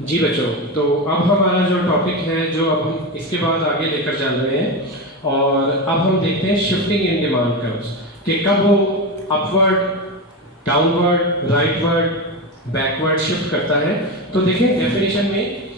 जी बच्चों, तो अब हमारा जो टॉपिक है जो अब हम इसके बाद आगे लेकर चल रहे हैं और अब हम देखते हैं शिफ्टिंग इन डिमांड कर्व्स कि कब वो upward, downward, rightward, backward shift करता है। तो देखें डेफिनेशन में,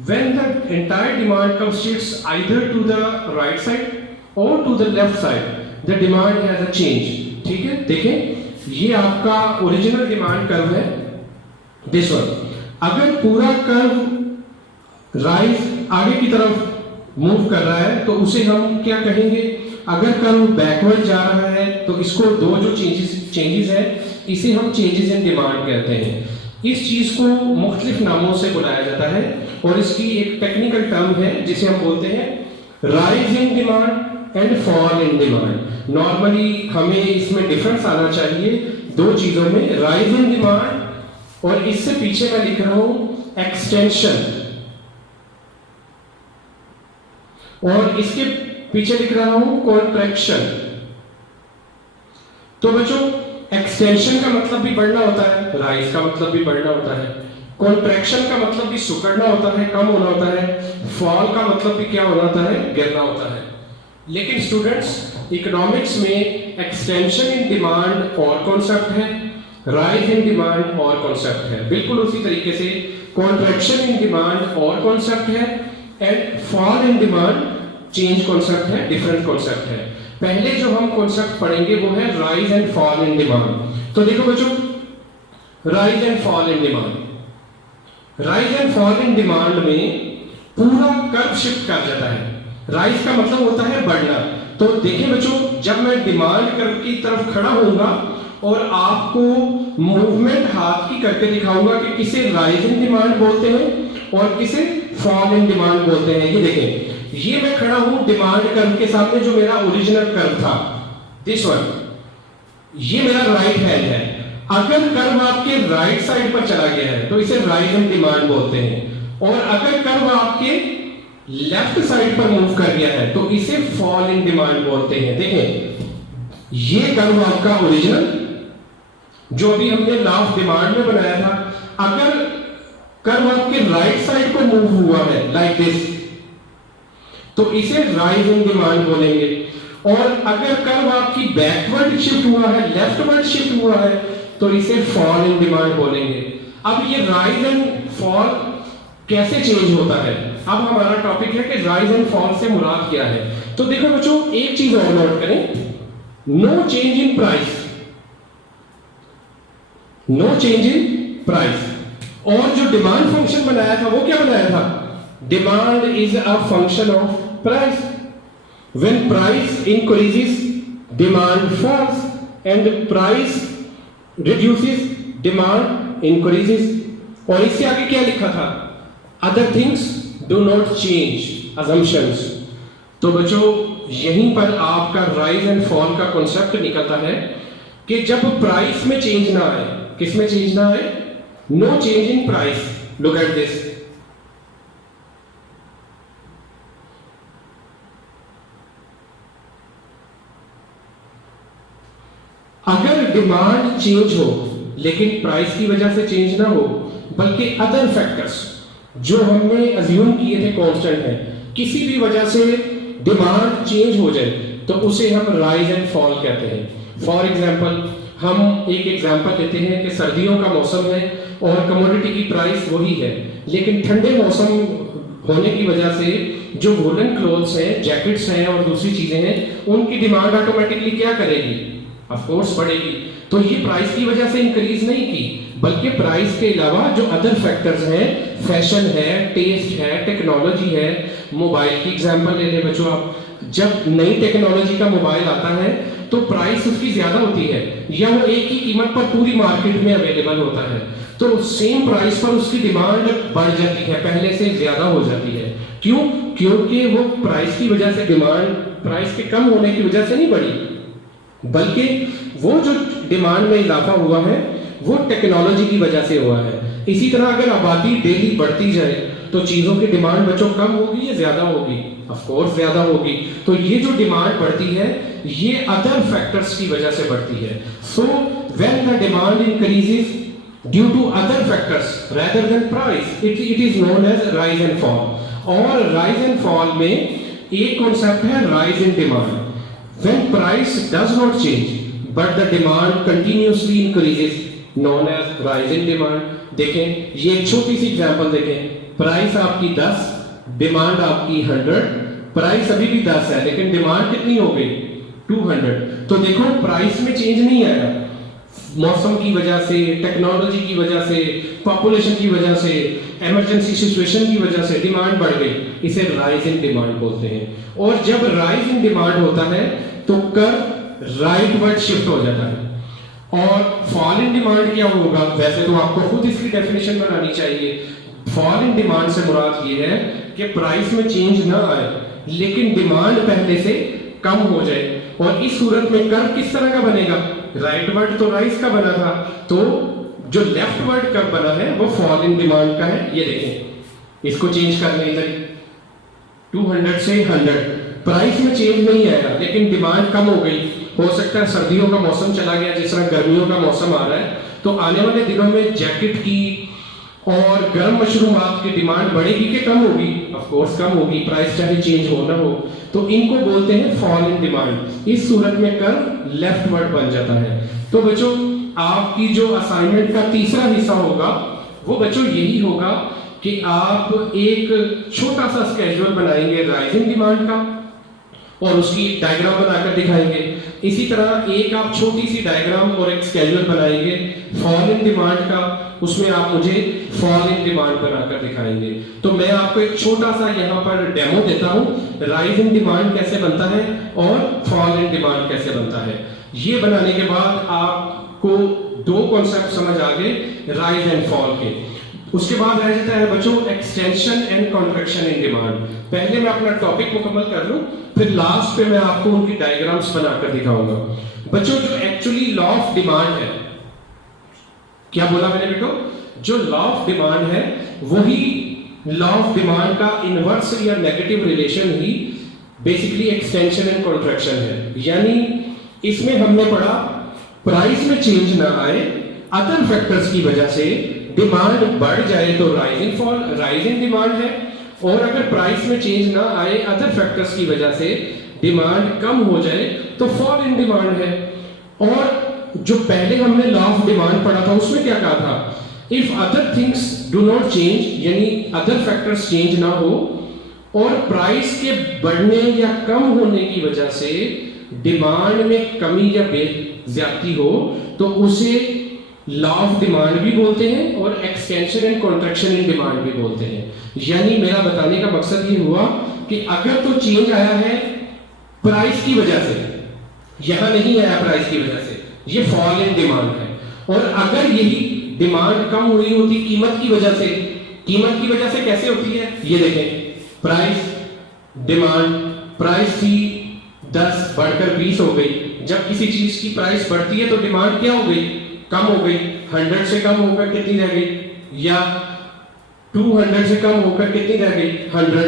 when the entire demand curve shifts either to the right side or to the left side, the demand has a change। ठीक है, देखें ये आपका ओरिजिनल डिमांड कर्व है, दिस वन। अगर पूरा कर्व राइज आगे की तरफ मूव कर रहा है तो उसे हम क्या कहेंगे? अगर कर्व बैकवर्ड जा रहा है तो इसको दो जो चेंजेस है इसे हम चेंजेस इन डिमांड कहते हैं। इस चीज को मुख्तलिफ नामों से बुलाया जाता है और इसकी एक टेक्निकल टर्म है जिसे हम बोलते हैं rise in demand and fall in demand. Normally हमें इसमें डिफरेंस आना चाहिए दो चीजों में, राइज इन डिमांड और इससे पीछे मैं लिख रहा हूं एक्सटेंशन, और इसके पीछे लिख रहा हूं कॉन्ट्रैक्शन। तो बच्चों एक्सटेंशन का मतलब भी बढ़ना होता है, राइज का मतलब भी बढ़ना होता है, कॉन्ट्रैक्शन का मतलब भी सुकड़ना होता है, कम होना होता है, फॉल का मतलब भी क्या होना होता है? गिरना होता है। लेकिन स्टूडेंट्स इकोनॉमिक्स में एक्सटेंशन इन डिमांड और कॉन्सेप्ट है, राइज इन डिमांड और कॉन्सेप्ट है। बिल्कुल उसी तरीके से कॉन्ट्रैक्शन इन डिमांड और कॉन्सेप्ट है and fall in demand change concept है, डिफरेंट कॉन्सेप्ट है। पहले जो हम कॉन्सेप्ट पढ़ेंगे वो है rise and fall in demand. तो देखो बच्चों, rise and fall in demand, rise and fall in demand में पूरा कर्व शिफ्ट कर जाता है। राइज का मतलब होता है बढ़ना। तो देखिए बच्चों, जब मैं डिमांड कर्व की तरफ खड़ा होऊंगा और आपको मूवमेंट हाथ की करके दिखाऊंगा कि किसे राइज इन डिमांड बोलते हैं और किसे फॉल इन डिमांड बोलते हैं। ये देखें, ये मैं खड़ा हूं डिमांड कर्व के सामने जो मेरा ओरिजिनल कर्व था, दिस वन, ये मेरा राइट हैंड है। अगर कर्व आपके राइट साइड पर चला गया है तो इसे राइज इन डिमांड बोलते हैं, और अगर कर्व आपके लेफ्ट साइड पर मूव कर गया है तो इसे फॉल इन डिमांड बोलते हैं। देखें, ये कर्व आपका ओरिजिनल जो अभी हमने लॉ ऑफ डिमांड में बनाया था, अगर कर्व आपके राइट साइड को मूव हुआ है लाइक दिस तो इसे राइज इन डिमांड बोलेंगे, और अगर कर्व आपकी बैकवर्ड शिफ्ट हुआ है, लेफ्टवर्ड शिफ्ट हुआ है तो इसे फॉल इन डिमांड बोलेंगे। अब ये राइज एंड फॉल कैसे चेंज होता है? अब हमारा टॉपिक है कि राइज एंड फॉल से मुराद क्या है। तो देखो बच्चों, एक चीज और नोट करें, no change in price, no change in price. और जो डिमांड फंक्शन बनाया था वो क्या बनाया था? Demand is a function of price. When price increases demand falls and price reduces demand increases. और इससे आगे क्या लिखा था? Other things do not change, assumptions. तो बच्चों यहीं पर आपका राइज एंड फॉल का कॉन्सेप्ट निकलता है कि जब प्राइस में चेंज ना आए, किस में चेंज ना आए? No change in price. Look at this, अगर डिमांड चेंज हो लेकिन प्राइस की वजह से चेंज ना हो, बल्कि अदर फैक्टर्स जो हमने अज्यूम किए थे कांस्टेंट है, किसी भी वजह से डिमांड चेंज हो जाए तो उसे हम राइज एंड फॉल कहते हैं। फॉर एग्जांपल, हम एक एग्जांपल लेते हैं कि सर्दियों का मौसम है और कमोडिटी की प्राइस वही है, लेकिन ठंडे मौसम होने की वजह से जो वूलन क्लोथ्स हैं, जैकेट्स हैं और दूसरी चीजें हैं, उनकी डिमांड ऑटोमेटिकली क्या करेगी? ऑफ कोर्स बढ़ेगी। तो ये प्राइस की वजह से इंक्रीज नहीं की, बल्कि प्राइस के अलावा जो अदर फैक्टर्स हैं, फैशन है, टेस्ट है, टेक्नोलॉजी है। मोबाइल की एग्जांपल ले ले बच्चों आप, जब नई टेक्नोलॉजी का मोबाइल आता है तो प्राइस उसकी ज्यादा होती है, या वो एक ही कीमत पर पूरी मार्केट में अवेलेबल होता है, तो सेम प्राइस पर उसकी डिमांड बढ़ जाती है, पहले से ज्यादा हो जाती है। क्यों? क्योंकि वो प्राइस की वजह से डिमांड प्राइस के कम होने की वजह से नहीं बढ़ी, बल्कि वो जो डिमांड में इजाफा हुआ है वो टेक्नोलॉजी की वजह से हुआ है। इसी तरह अगर आबादी डेली बढ़ती जाए तो चीजों की डिमांड बच्चों कम होगी या ज्यादा होगी? ऑफ कोर्स ज्यादा होगी। तो ये जो डिमांड बढ़ती है ये अदर फैक्टर्स की वजह से बढ़ती है। So when the demand increases due to other factors rather than price, it is known as rise and fall. और rise and fall में एक कॉन्सेप्ट है rise in demand. When price does not change but the demand continuously increases, known as rise in demand. देखें ये एक छोटी सी example देखें, price आपकी 10, डिमांड आपकी 100, प्राइस अभी भी 10 है लेकिन डिमांड कितनी हो गई 200. तो देखो प्राइस में चेंज नहीं आया, मौसम की वजह से, टेक्नोलॉजी की वजह से, पॉपुलेशन की वजह से, इमरजेंसी सिचुएशन की वजह से डिमांड बढ़ गई, इसे राइज इन डिमांड बोलते हैं. और जब राइज इन डिमांड होता है तो कर्व राइटवर्ड शिफ्ट हो जाता है. और फॉल इन डिमांड क्या होगा, वैसे तो आपको खुद इसकी डेफिनेशन बनानी चाहिए. फॉल इन डिमांड से मुराद ये है कि प्राइस में चेंज ना आए लेकिन डिमांड पहले से कम हो जाए. और इस सूरत में कर्व किस तरह का बनेगा, राइटवर्ड तो राइज का बना था, तो जो लेफ्ट वर्ड कर्व बना है वो फॉल इन डिमांड का है. ये देखें, इसको चेंज कर लें, इधर 200 से 100, प्राइस में चेंज नहीं आया लेकिन डिमांड कम हो गई. हो सकता है सर्दियों का मौसम चला गया, जिस तरह गर्मियों का मौसम आ रहा है, तो आने वाले दिनों में जैकेट की और गर्म मशरूबात की डिमांड बढ़ेगी कि कम होगी, ऑफ कोर्स कम होगी, प्राइस चाहे चेंज हो ना हो. तो इनको बोलते हैं फॉल इन डिमांड. इस सूरत में कर्व लेफ्ट वर्ड बन जाता है. तो बच्चों आपकी जो असाइनमेंट का तीसरा हिस्सा होगा वो बच्चों यही होगा कि आप एक छोटा सा स्केड्यूल बनाएंगे राइज इन डिमांड का और उसकी डायग्राम बनाकर दिखाएंगे. इसी तरह एक आप छोटी सी डायग्राम और एक स्केड्यूल बनाएंगे फॉल इन डिमांड का, उसमें आप मुझे फॉल इन डिमांड बनाकर दिखाएंगे. तो मैं आपको एक छोटा सा यहाँ पर डेमो देता हूँ, राइज इन डिमांड कैसे बनता है और फॉल इन डिमांड कैसे बनता है. ये बनाने के बाद आपको दो कॉन्सेप्ट समझ आ गए राइज एंड फॉल के. उसके बाद रह जाता है बच्चों extension and contraction in demand. पहले मैं अपना टॉपिक मुकम्मल कर लूं, फिर लास्ट पे मैं आपको उनकी डायग्राम्स बनाकर दिखाऊंगा. बच्चों जो एक्चुअली लॉ ऑफ डिमांड है, क्या बोला मैंने बेटो, जो लॉ ऑफ डिमांड है वही लॉ ऑफ डिमांड का इनवर्स या negative relation he basically extension and contraction है. यानी इसमें हमने पढ़ा प्राइस में चेंज ना आए, अदर फैक्टर्स की वजह से डिमांड बढ़ जाए तो rise in fall, rise in demand है. और अगर प्राइस में चेंज ना आए अदर फैक्टर्स की वजह से डिमांड कम हो जाए तो फॉल इन डिमांड है. और जो पहले हमने लॉ ऑफ डिमांड पढ़ा था उसमें क्या कहा था, if other things do not change, यानी अदर फैक्टर्स चेंज ना हो और प्राइस के बढ़ने या कम होने की वजह से डिमांड में कमी या ज्यादती हो तो उसे लॉ ऑफ डिमांड भी बोलते हैं और extension and contraction in demand भी बोलते हैं. यानी मेरा बताने का मकसद ये हुआ कि अगर तो चेंज आया है प्राइस की वजह से, यहां नहीं आया प्राइस की वजह से, ये फॉल इन डिमांड है. और अगर यही डिमांड कम हुई होती कीमत की वजह से, कीमत की वजह से कैसे होती है, ये देखें, प्राइस डिमांड, प्राइस थी 10 बढ़कर 20 हो गई. जब किसी चीज की प्राइस बढ़ती है तो डिमांड क्या हो गई, कम हो गई. 100 से कम होकर कितनी रह गई, या 200 से कम होकर कितनी रह गई, 100.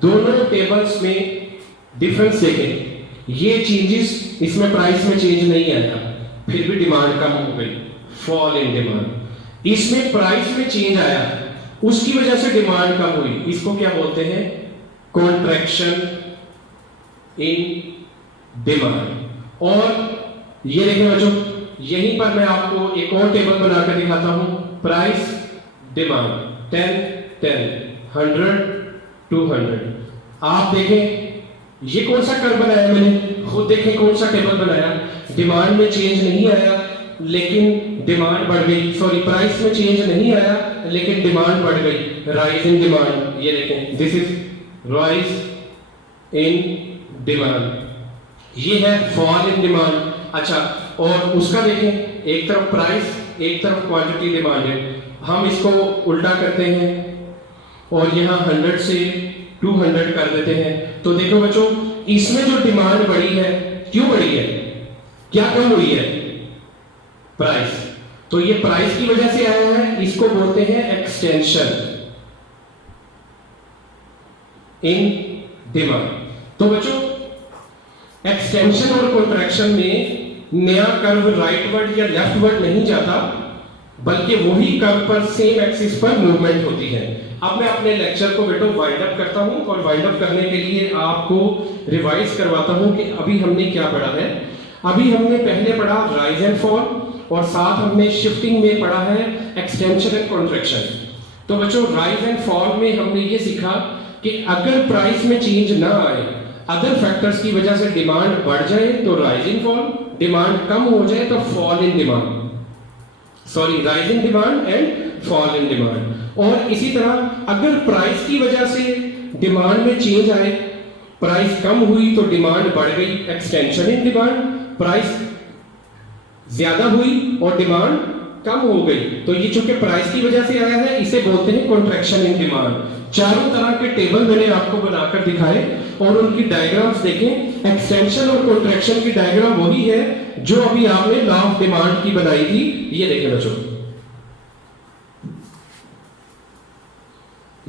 दोनों टेबल्स में डिफरेंस देखें, ये चेंजेस, इसमें प्राइस में चेंज नहीं आया फिर भी डिमांड कम हो गई, फॉल इन डिमांड. इसमें प्राइस में चेंज आया उसकी वजह से डिमांड कम हुई, इसको क्या बोलते हैं, कॉन्ट्रैक्शन इन डिमांड. और ये देखें बच्चों, यहीं पर मैं आपको एक और टेबल बनाकर दिखाता हूं, प्राइस डिमांड 10 10 100 200. आप देखें ये कौन सा कर्व बनाया मैंने, खुद देखें कौन सा टेबल बनाया. डिमांड में चेंज नहीं आया लेकिन डिमांड बढ़ गई, सॉरी प्राइस में चेंज नहीं आया लेकिन डिमांड बढ़ गई, राइज इन डिमांड. ये देखें, this is rise in demand, ये है फॉल इन डिमांड. अच्छा, और उसका देखें, एक तरफ प्राइस एक तरफ क्वांटिटी डिमांड है. हम इसको उल्टा करते हैं और यहाँ 100 से 200 कर देते हैं. तो देखो बच्चों, इसमें जो डिमांड बढ़ी है, क्यों बढ़ी है, क्या कम हुई है, प्राइस. तो ये प्राइस की वजह से आया है, इसको बोलते हैं एक्सटेंशन इन डिमांड. तो बच्चों एक्सटेंशन और कॉन्ट्रैक्शन में नया कर्व राइटवर्ड या लेफ्टवर्ड नहीं जाता, बल्कि वही कर्व पर सेम एक्सिस पर मूवमेंट होती है। अब मैं अपने लेक्चर को बेटो वाइंड अप करता हूं और वाइंड अप करने के लिए आपको रिवाइज करवाता हूं कि अभी हमने क्या पढ़ा है। अभी हमने पहले पढ़ा राइज एंड फॉल और साथ हमने शिफ्टिंग में पढ़ा है एक्सटेंशन एंड कॉन्ट्रैक्शन। तो बच्चों राइज एंड फॉल में हमने ये सीखा कि अगर प्राइस में चेंज ना आए, अदर फैक्टर्स की वजह से डिमांड बढ़ जाए तो राइज इन फॉल, डिमांड कम हो जाए तो fall in demand, sorry rise in demand and fall in demand. और इसी तरह अगर प्राइस की वजह से डिमांड में चेंज आए, प्राइस कम हुई तो डिमांड बढ़ गई, एक्सटेंशन इन डिमांड, प्राइस ज्यादा हुई और डिमांड कम हो गई तो ये चूंकि प्राइस की वजह से आया है इसे बोलते हैं कॉन्ट्रैक्शन इन डिमांड। चारों तरह के टेबल मैंने आपको बनाकर दिखाए और उनकी डायग्राम्स देखें। एक्सटेंशन और कॉन्ट्रैक्शन की डायग्राम वही है जो अभी आपने लॉ ऑफ डिमांड की बनाई थी। ये देखें बच्चों,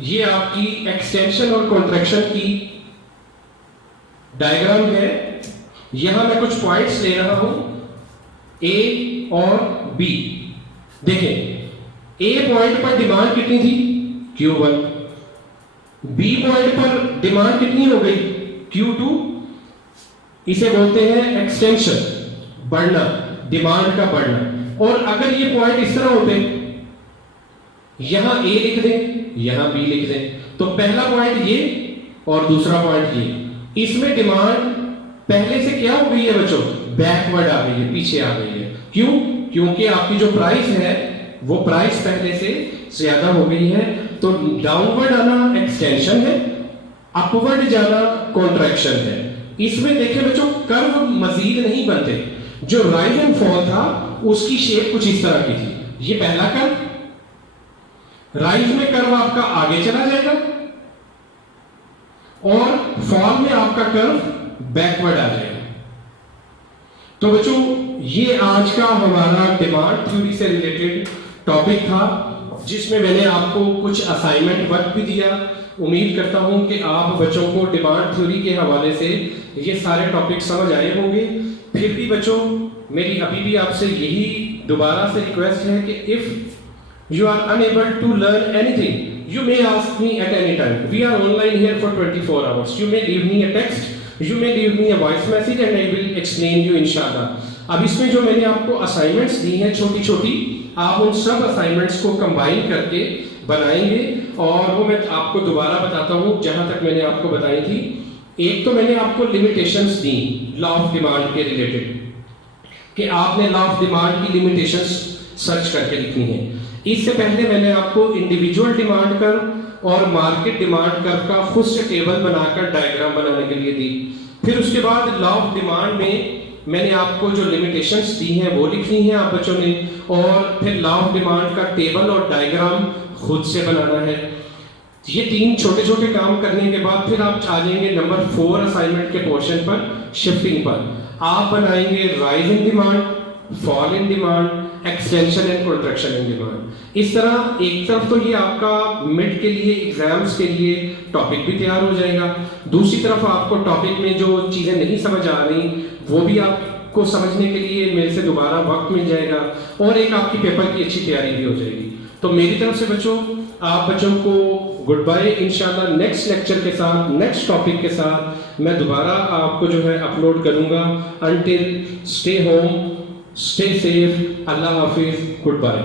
ये आपकी एक्सटेंशन और कॉन्ट्रैक्शन की डायग्राम है। यहां मैं कुछ पॉइंट्स ले रहा हूं ए और बी। देखें ए पॉइंट पर डिमांड कितनी थी Q1, बी पॉइंट पर डिमांड कितनी हो गई Q2। इसे बोलते हैं एक्सटेंशन, बढ़ना, डिमांड का बढ़ना। और अगर ये पॉइंट इस तरह होते, यहां ए लिख दें, यहां बी लिख दें, तो पहला पॉइंट ये और दूसरा पॉइंट ये, इसमें डिमांड पहले से क्या हो गई है बच्चों, बैकवर्ड आ गई है, पीछे आ गई है। क्यों? क्योंकि आपकी जो प्राइस है वो प्राइस पहले से ज्यादा हो गई है। तो डाउनवर्ड आना एक्सटेंशन है, अपवर्ड जाना कॉन्ट्रैक्शन है। इसमें देखें बच्चों कर्व मजीद नहीं बनते। जो राइज एंड फॉल था उसकी शेप कुछ इस तरह की थी। ये पहला कर्व, राइज में कर्व आपका आगे चला जाएगा और फॉल में आपका कर्व बैकवर्ड आ जाएगा। तो बच्चों ये आज का हमारा डिमांड थ्योरी से रिलेटेड टॉपिक था जिसमें मैंने आपको कुछ असाइनमेंट वर्क भी दिया। उम्मीद करता हूं कि आप बच्चों को डिमांड थ्योरी के हवाले से ये सारे टॉपिक समझ आए होंगे। फिर भी बच्चों मेरी अभी भी आपसे यही दोबारा से रिक्वेस्ट है कि if you are unable to learn anything you may ask me at any time. We are online here for 24 hours. You may leave me a text, you may leave me a voice message and I will explain you इंशाल्लाह। अब इसमें जो मैंने आपको assignments दी हैं छोटी छोटी, आप उन सब असाइनमेंट्स को कंबाइन करके बनाएंगे और वो मैं आपको दोबारा बताता हूँ जहां तक मैंने आपको बताई थी। एक तो मैंने आपको limitations the law of demand के रिलेटेड कि आपने लॉ ऑफ डिमांड की लिमिटेशंस सर्च करके लिखनी है। इससे पहले मैंने आपको इंडिविजुअल डिमांड कर्व और मार्केट डिमांड कर्व का खुद से टेबल बनाकर डायग्राम बनाने के लिए दी। फिर उसके बाद लॉ ऑफ डिमांड में मैंने आपको जो लिमिटेशंस दी हैं वो लिखनी है आप बच्चों ने, और फिर लॉ ऑफ डिमांड का टेबल और डायग्राम खुद से बनाना है। ये तीन छोटे छोटे काम करने के बाद फिर आप आ जाएंगे नंबर 4 असाइनमेंट के पोर्शन पर, शिफ्टिंग पर। आप बनाएंगे rise in demand, fall in demand, extension and contraction in demand. इस तरह एक तरफ तो ये आपका मिड के लिए एग्जाम्स के लिए टॉपिक भी तैयार हो जाएगा, दूसरी तरफ आपको टॉपिक में जो चीजें नहीं समझ आ रही वो भी आपको समझने के लिए मेरे से दोबारा वक्त मिल जाएगा और एक आपकी पेपर की अच्छी तैयारी भी हो जाएगी। तो मेरी तरफ से बच्चों आप बच्चों को गुड बाय। इंशाल्लाह नेक्स्ट लेक्चर के साथ, नेक्स्ट टॉपिक के साथ मैं दोबारा आपको जो है अपलोड करूंगा। Until stay home, stay safe, अल्लाह हाफिज, गुड बाय।